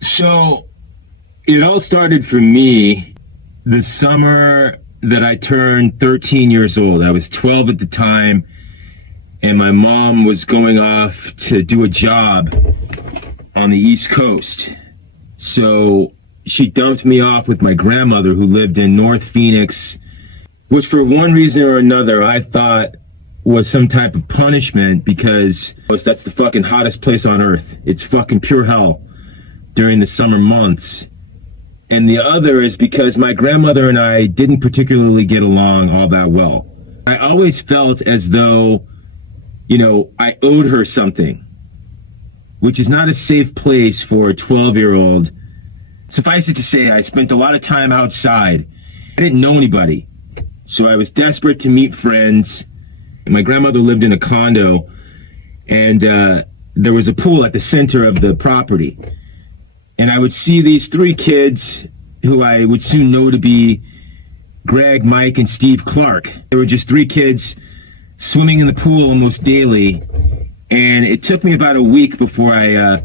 So it all started for me the summer that I turned 13 years old. I was 12 at the time, and my mom was going off to do a job on the East Coast. So she dumped me off with my grandmother, who lived in North Phoenix, which for one reason or another I thought was some type of punishment, because that's the fucking hottest place on earth. It's fucking pure hell during the summer months. And the other is because my grandmother and I didn't particularly get along all that well. I always felt as though, I owed her something, which is not a safe place for a 12-year-old. Suffice it to say, I spent a lot of time outside. I didn't know anybody, so I was desperate to meet friends. My grandmother lived in a condo, and there was a pool at the center of the property. And I would see these three kids who I would soon know to be Greg, Mike, and Steve Clark. They were just three kids swimming in the pool almost daily. And it took me about a week before I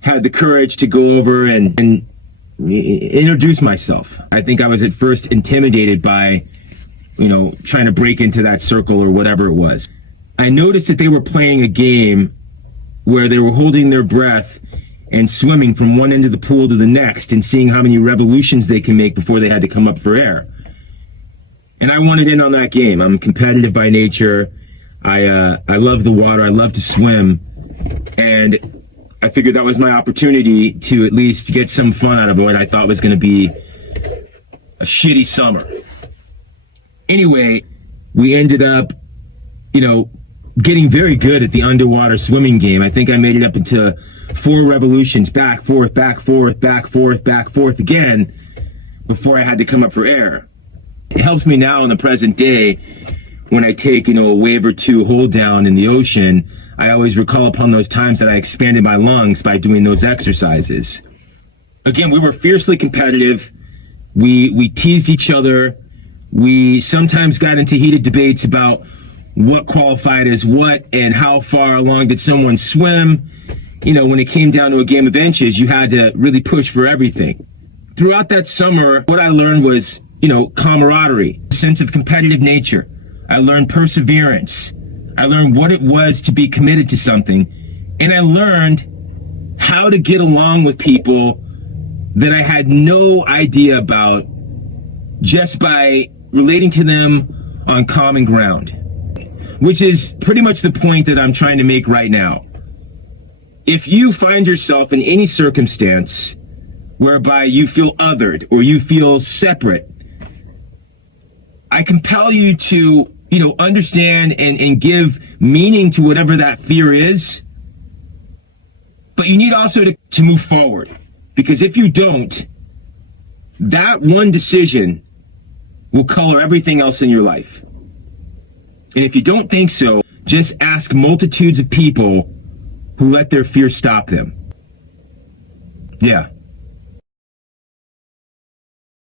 had the courage to go over and introduce myself. I think I was at first intimidated by, trying to break into that circle or whatever it was. I noticed that they were playing a game where they were holding their breath and swimming from one end of the pool to the next and seeing how many revolutions they can make before they had to come up for air. And I wanted in on that game. I'm competitive by nature. I love the water. I love to swim. And I figured that was my opportunity to at least get some fun out of what I thought was going to be a shitty summer. Anyway, we ended up, getting very good at the underwater swimming game. I think I made it up into 4 revolutions, back, forth, back, forth, back, forth, back, forth again, before I had to come up for air. It helps me now in the present day when I take, a wave or two hold down in the ocean. I always recall upon those times that I expanded my lungs by doing those exercises. Again, we were fiercely competitive. We teased each other. We sometimes got into heated debates about what qualified as what and how far along did someone swim. When it came down to a game of inches, you had to really push for everything. Throughout that summer, what I learned was, camaraderie, a sense of competitive nature. I learned perseverance. I learned what it was to be committed to something. And I learned how to get along with people that I had no idea about just by relating to them on common ground. Which is pretty much the point that I'm trying to make right now. If you find yourself in any circumstance whereby you feel othered or you feel separate, I compel you to, understand and give meaning to whatever that fear is. But you need also to move forward. Because if you don't, that one decision will color everything else in your life. And if you don't think so, just ask multitudes of people who let their fear stop them. Yeah.